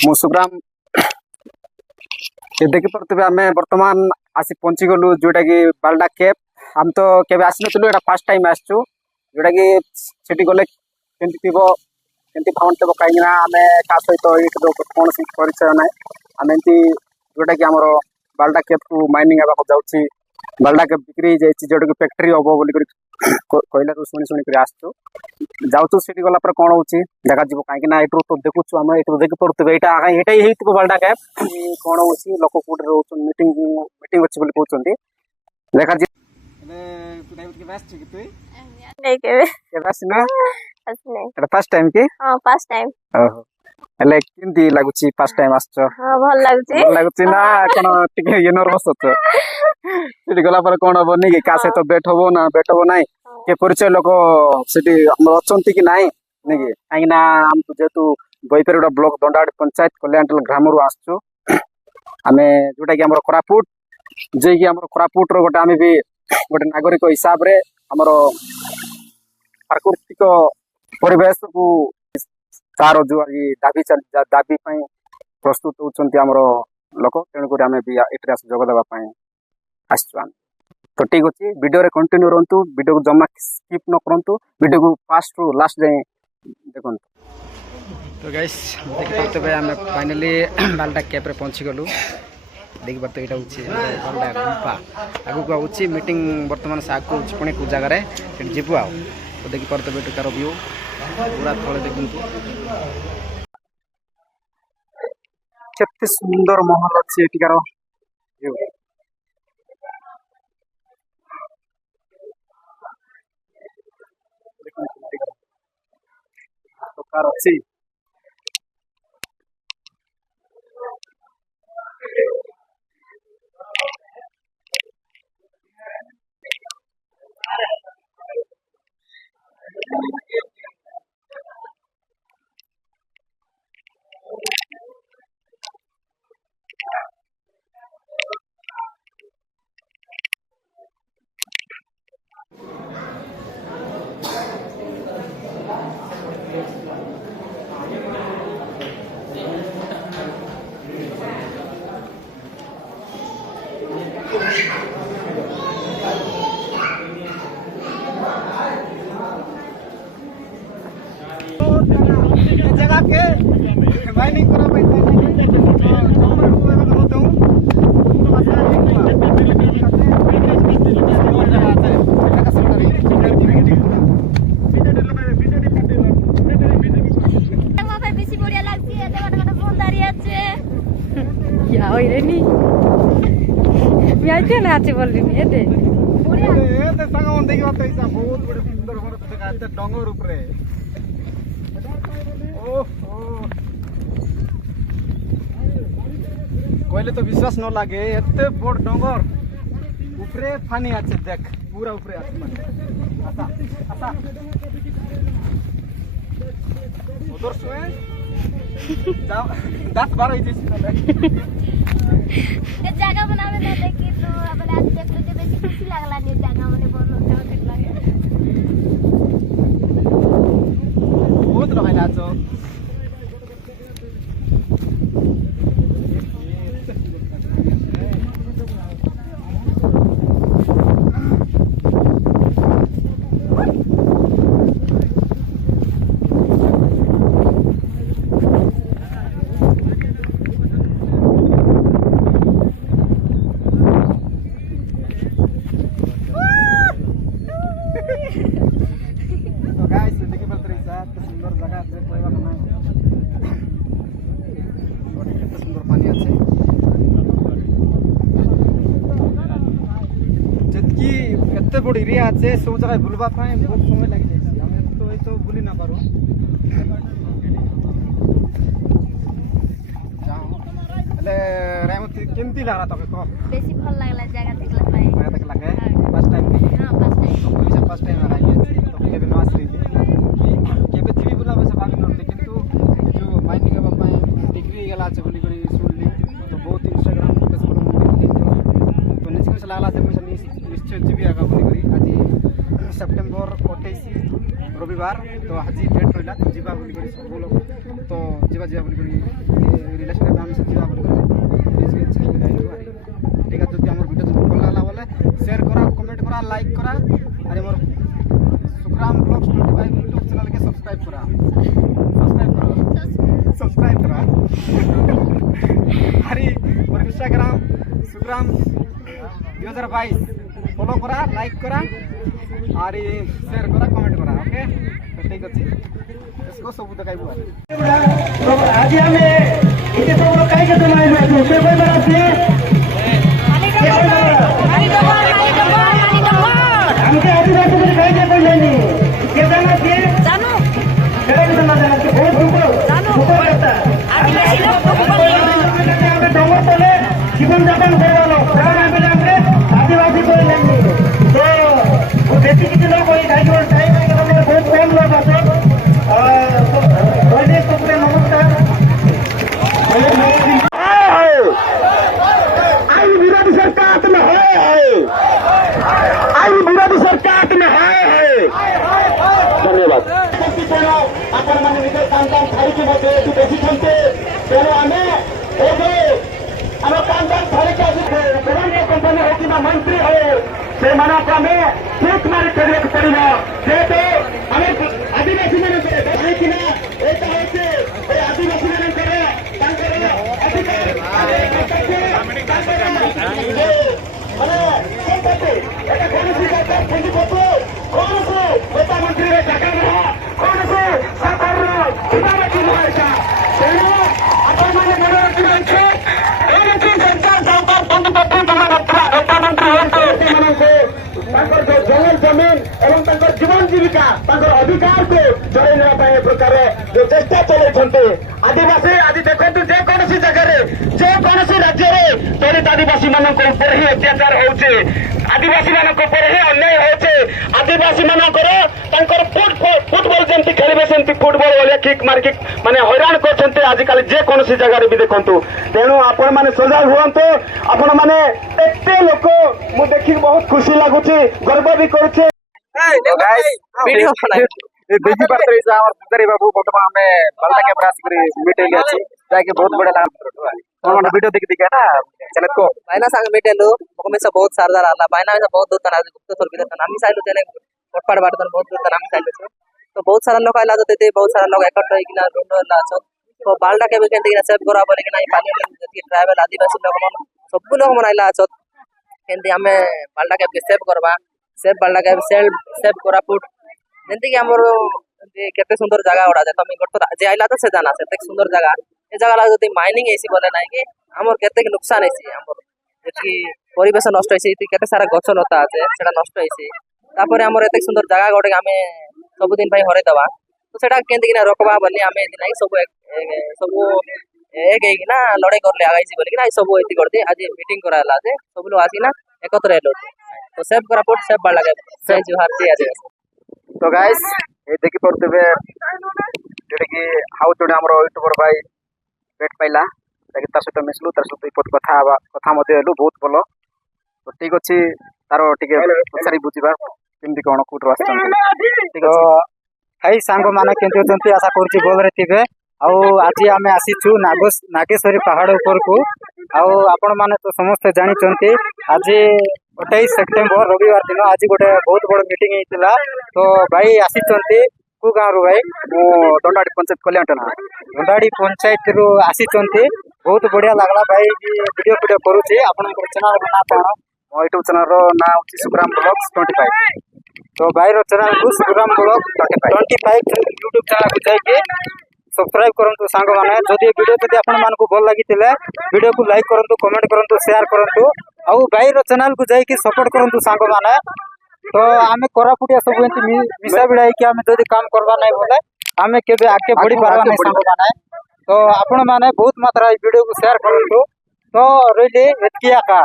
मु सुग्राम ये देखि पड़ते आम बर्तमान आसी पहुंची गलु जोटा कि बालडा केप हम तो केबे आसी नथिलु एटा फर्स्ट टाइम आसछु जोटा कि सेठी गले केंति थिबो केंति भावनते कहीं आम का सहित कौन परिचय ना आम एमती जोटा कि आमर बालडा केप को माइनिंग आवाक जाऊँगी बालडा केप बिक्री जाइए जोटा कि फैक्ट्री हम बोल कहला शुणी शुणी आसचु जाऊँ से गलापर कौन हो देखा जी कहीं एटू तो देखु आम ये देखी पड़े यहाँ बालडा कैप कौन हो लोक कौटे रोच मीटिंग मीटिंग अच्छी कहते देखा जी फर्स्ट टाइम कि फर्स्ट टाइम हेले केंती लागुची फर्स्ट टाइम आछो भल लागुची ना कोन टिके ये नर्वस होतो सेठी गला पर कोन हबो नै कि का से तो बेट हबो ना बेट हबो नै के परिचय लोक सेठी हम अछंती कि नै नै कि काइना हम जेतु बयपेरडा ब्लॉक दंडाडी पंचायत कल्याणटल ग्राम रु आछो आमे जोटा कि हमर कोरापुट जे कि हमर कोरापुट रो गोटा आमे भी गोटे नागरिक हिसाब रे हमर प्राकृतिक परिवेश को तार जो दाबी दाबी प्रस्तुत होती आमर लोक तेणुक आम भी ये जोगदेवाई आसचु तो ठीक अच्छे वीडियो रे कंटिन्यू रहतु वीडियो को जमा स्किप न करंतु वीडियो को फास्ट रु लास्ट जाए देखु तो गाइस देख पाते भाई आम फाइनाली बालडा केप रे पहुंची गलु देख पाते यहाँ हूँ बालडा गुंफा आगू आगे मीटिंग बर्तमान से आगे पुणी को जगार जीवु आ तो देख पाते एटिकार व्यू पूरा थले देखु केते सुंदर महल अच्छी एटिकार व्यू अच्छी जगह के माइनिंग करा नाचे बोली बहुत बड़े सुंदर डंगर ऊपर कहले तो विश्वास न लगे एते बड़ डंगर ऊपरे फानी आछे देख पूरा ऊपरे आसा आसा उधर सोए दांत बार होई जैसे ए जगह बनावे ना देखि तो अपन आज देख ले बेसी खुशी लागला ने जगह मने बोलो देख लागे बहुत रहला छ एते बड़ एरिया अच्छे सब जगह बुलवा बहुत समय लगे तो बुली ना पारो रेमती केमती लागला तबे को बेसी भल लागला जगह देखला पाए जगह देखला के फर्स्ट टाइम हां फर्स्ट टाइम आ गई तो केबे न आसली कि केबे थी बुला बस भाभी न किंतु जो माइनिंग अब पाए डिग्री गेला छ बोली करी सुनली तो बहुत इंस्टाग्राम फेसबुक तो निश्चित से लागला से निश्चय जीवी आगा बोली करी आज सेप्टेम्बर 28 रविवार तो आज डेट रहा जीवा बोली सब लोग तो ଯିବା ବୋଲି ରିଲେସନ୍ ଆମେ ସେ ଯିବା ବୋଲି ঠিক আছে। যদি আমার ভিডিও যদি ভালো লাগলা বলে শেয়ার করা, কমেন্ট করা, লাইক করা, আর আমার সুগ্রাম ব্লগস 25 ইউটিউব চ্যানেলকে সাবস্ক্রাইব করা, সাবস্ক্রাইব করা। আর আমার ইনস্টাগ্রাম সুগ্রাম 2022 ফলো করা, লাইক করা, আর শেয়ার করা, কমেন্ট করা। ওকে, তো ঠিক আছে, इसको सब देखाइबो। तो आज हमें इते सब काई के समय में से कोई बात है हमके आदिवासी के काई के कोई नहीं के जाना के जानो केड़ा के जाना के बहुत ऊपर जानो ऊपर रहता आदिवासी लोग ऊपर हमें डोंगर तले जीवन यापन करे वाला प्राण हमें हमके आदिवासी कोई नहीं। तो वो बेटी के लोग कोई काई के टाइम में बहुत कम लोग आते विरोधी सरकार में है विरोधी सरकार में है। धन्यवाद। आपण मैंने निज काम काम छाड़ी बेसी तेणु आम काम काम छाड़ी कंपनी हो कि मंत्री हो से आम ठीक मारी चलिए पड़ो जेहेतु आम आदिवासी मान कहीं आदिवासी नेता मंत्री जगह रहा कौन से सरकार तेणु आपण मैंने मन रखिए नेता मंत्री जंगल जमीन एवं जीवन जीविका अधिकार को जड़ाई प्रकार जो चेष्टा चलाते आदिवासी आज देखो जेकोसी जगह जेकोसी राज्य में दलित आदिवासी मान ही अत्याचार होचे, आदिवासी मान ही अन्याय होचे, आदिवासी मानकर फुटबॉल जमी खेलिए सेमती फुटबॉल वाले किक मार्किक माने हैरान करते आजिकल जेकोसी जगह भी देखु। तेणु आपण मैंने सजग हूँ आपण मैंने एते लोक मु देखी बहुत खुशी लगुच गर्व भी करुचे। देखी पारे हमर सुंदरी बाबू बर्तमान हमें बालटा के ब्रास करी मीटिंग अछि जाके बहुत बड़ा लाभ तोमन वीडियो देखि देखि ना चलत को बायना संग मीटेलु ओकमे से बहुत सारदार आला बायना में बहुत दूर तना गुप्त थोर बिदर तना आमी साइलो चले पटपाड़ बाटन बहुत दूर तना आमी साइलो छ। तो बहुत सारा लोग आला देते बहुत सारा लोग इकट्ठा होई किना ढूंढ ला छ। तो बालटा के भी केंती ना सेव करा बोले कि नहीं पानी में जति ट्राइबल आदिवासी लोग मन सब लोग मन आइला छ केंती हमें बालटा के सेव करबा सेव बालटा के सेव करा फुट जेंती कि हमर केते सुंदर जगह उडा जे तमे गट जे आइला त से जाना से तक सुंदर जगह ए जगह ला जति माइनिंग ऐसी बोले नहीं कि हमर केते नुकसान ऐसी हमर जति परिवेश नष्ट ऐसी केते सारा गछ लता আছে সেটা নষ্ট হইছে তারপরে हमर एते सुंदर जगह गोटे आमे सब दिन भाई हरे दवा तो सेटा केंती कि रोकबा बोली आमे दिन आई सब एक ना लड़ाई करले आगाइसी बोली कि सब एति करते आज मीटिंग कराला जे सब लोग आसी ना एकत्र हेलो तो सेव करा पोट सेव बाला के सही जोहार दिया जे। तो गाइस ये देखि पड़ते जेटा कि हाउ जोड़े हमर यूट्यूबर भाई पेट पाइला ताकि तार सहित मिसलु तार सहित बहुत कथा मध्य हेलु बहुत भलो। तो ठीक अछि तारो टिके पछारी बुझिबा केमति कोन कुट रास्ता ठीक अछि हाई सांग माने केंति होचंती आशा करछि बोल रे थिबे। आउ आज आमे आसीछु नागेश्वरी पहाड़ ऊपर को आउ आपण माने तो समस्त जानि चंती आज 28 सेप्टेम्बर रविवार दिन आज गोटे बहुत बड़ मीटिंग हेतिला। तो भाई आसी चंती को गाँव रू भाई मु दंडाड़ी पंचायत कल्याणटना दंडाड़ी पंचायत रू आसी चंती बहुत बढ़िया लागला भाई वीडियो करूची आपण चैनल रो ना कोन मो यूट्यूब चैनल रो ना होची सुग्राम ब्लॉग्स 25। तो भाई रो चैनल को सुग्राम ब्लॉग 25 यूट्यूब चैनल को जाके सब्सक्राइब करंतु सांग माने जदि वीडियो जदि आपण मानको भल लागितिले वीडियो को लाइक करंतु कमेंट करंतु शेयर करंतु आउ भाई रो चैनल को जाके सपोर्ट करंतु सांग माने। तो आमे कोरापुटिया सब एंती मिसा बिड़ाई कि आमे जदि काम करबा नै बोले आमे केबे आके बढ़ी पारबा नै सांग माने। तो आपण माने बहुत मात्रा वीडियो को शेयर करंतु। तो रहिले एतकी आका।